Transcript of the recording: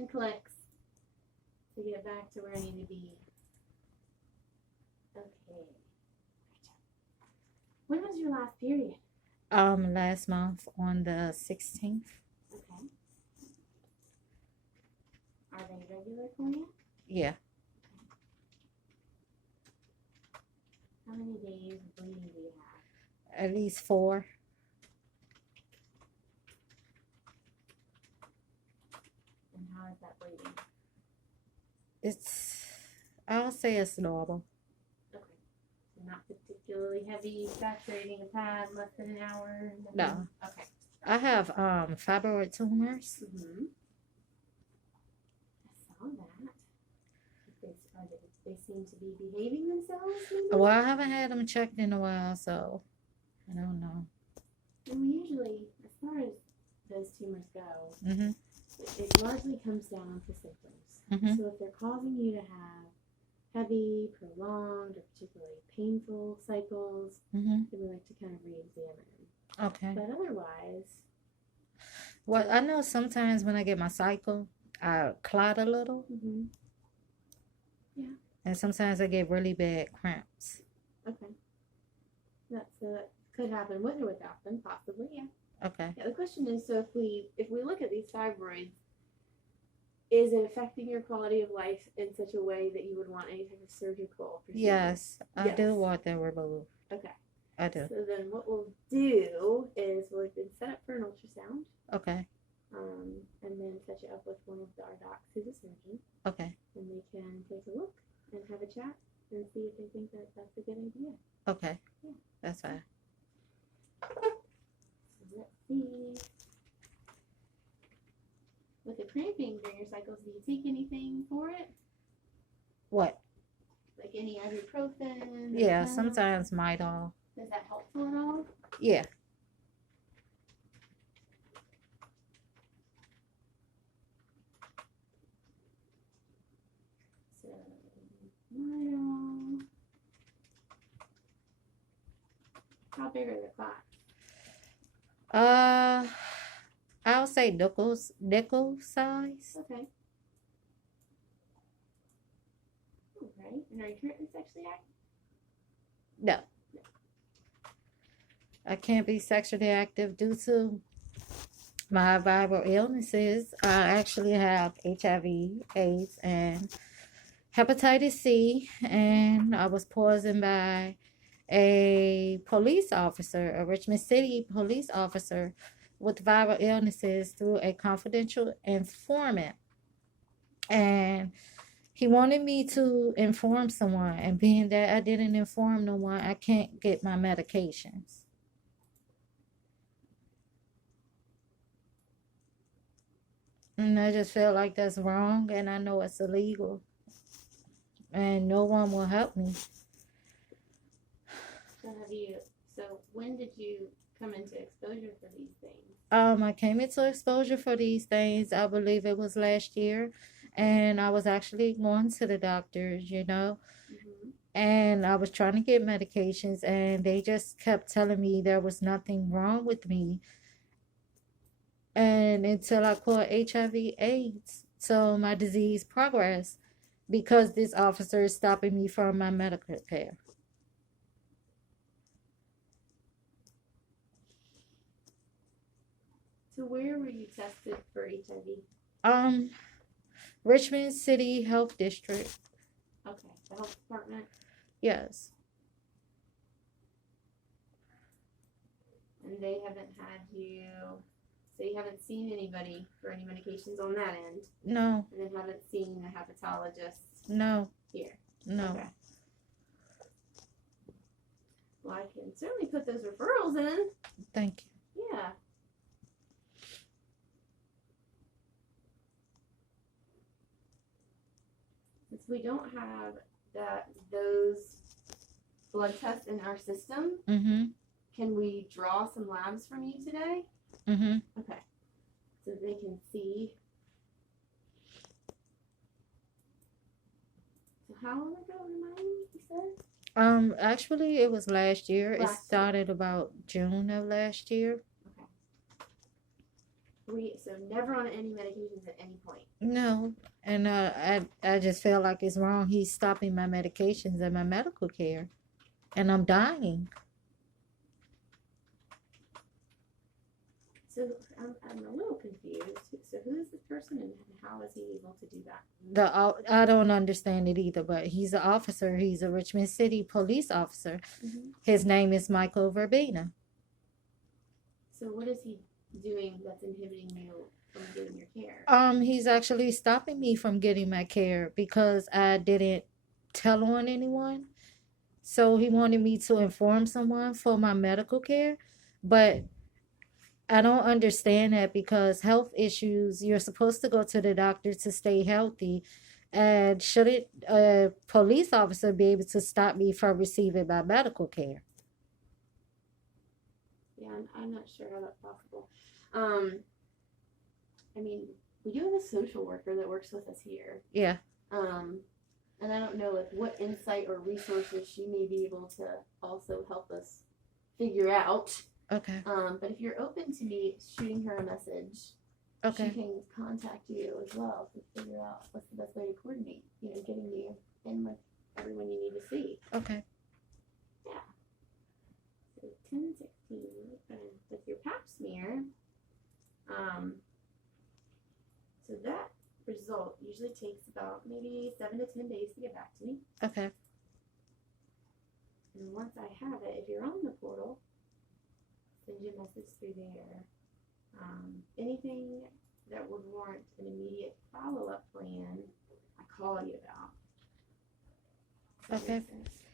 10 clicks to get back to where I need to be. Okay. When was your last period? Last month on the 16th. Okay. Are they regular for you? Yeah. How many days of bleeding do you have? At least 4. And how is that bleeding? I'll say it's normal. Okay. So not particularly heavy, saturating a pad, less than an hour? No. Okay. I have fibroid tumors. Mm-hmm. I saw that. They seem to be behaving themselves, maybe? Well, I haven't had them checked in a while, so I don't know. And we usually, as far as those tumors go, Mm-hmm. it largely comes down to symptoms. Mm-hmm. So if they're causing you to have heavy, prolonged, or particularly painful cycles, Mm-hmm. then we like to kind of re-examine. Okay. But otherwise, Well, I know sometimes when I get my cycle, I clot a little. mm-hmm. And sometimes I get really bad cramps. Okay. That could happen with or without them, possibly, yeah. Okay. Yeah, the question is, so if we look at these fibroids, is it affecting your quality of life in such a way that you would want any type of surgical procedure? Yes, I Yes. do want them removed. Okay. I do. So then what we'll do is we'll set up for an ultrasound, Okay. and then set you up with one of our docs who's a surgeon, Okay. and they can take a look and have a chat and see if they think that that's a good idea. Okay. Yeah. That's fine. So let's see. With the cramping during your cycles, do you take anything for it? What? Like any ibuprofen? Yeah, sometimes Midol. Is that helpful at all? Yeah. So, Midol. How big are the clots? I'll say nickel size. Okay. All right. And are you currently sexually active? No. I can't be sexually active due to my viral illnesses. I actually have HIV, AIDS, and hepatitis C, and I was poisoned by a police officer, a Richmond City police officer with viral illnesses through a confidential informant. And he wanted me to inform someone, and being that I didn't inform no one, I can't get my medications. And I just feel like that's wrong, and I know it's illegal, and no one will help me. So when did you come into exposure for these things? I came into exposure for these things, I believe it was last year, and I was actually going to the doctors, Mm-hmm. and I was trying to get medications, and they just kept telling me there was nothing wrong with me. And until I caught HIV AIDS, so my disease progressed because this officer is stopping me from my medical care. So where were you tested for HIV? Richmond City Health District. Okay, the health department. Yes. And they haven't had you, so you haven't seen anybody for any medications on that end? No. And then haven't seen a hepatologist? No. Here? No. Okay. Well, I can certainly put those referrals in. Thank you. Yeah. Since we don't have those blood tests in our system, Mm-hmm. can we draw some labs from you today? Mm-hmm. Okay. So they can see. So how long ago, remind me, you said? Actually, it was last year. It Last year. started about June of last year. Okay. So never on any medications at any point. No, and I just feel like it's wrong. He's stopping my medications and my medical care, and I'm dying. So I'm a little confused. So who is this person and how is he able to do that? I don't understand it either, but he's an officer. He's a Richmond City police officer. Mm-hmm. His name is Michael Verbena. So what is he doing that's inhibiting you from getting your care? He's actually stopping me from getting my care because I didn't tell on anyone. So he wanted me to inform someone for my medical care, but I don't understand that because health issues, you're supposed to go to the doctor to stay healthy. And shouldn't a police officer be able to stop me from receiving my medical care? Yeah, I'm not sure how that's possible. I mean, we do have a social worker that works with us here. Yeah. And I don't know like what insight or resources she may be able to also help us figure out. Okay. But if you're open to me shooting her a message, Okay. she can contact you as well to figure out what's the best way to coordinate, getting you in with everyone you need to see. Okay. Yeah. So 10/16, with your pap smear, so that result usually takes about maybe 7 to 10 days to get back to me. Okay. And once I have it, if you're on the portal, send you a message through there. Anything that would warrant an immediate follow-up plan, I call you about. Does that Okay. make sense?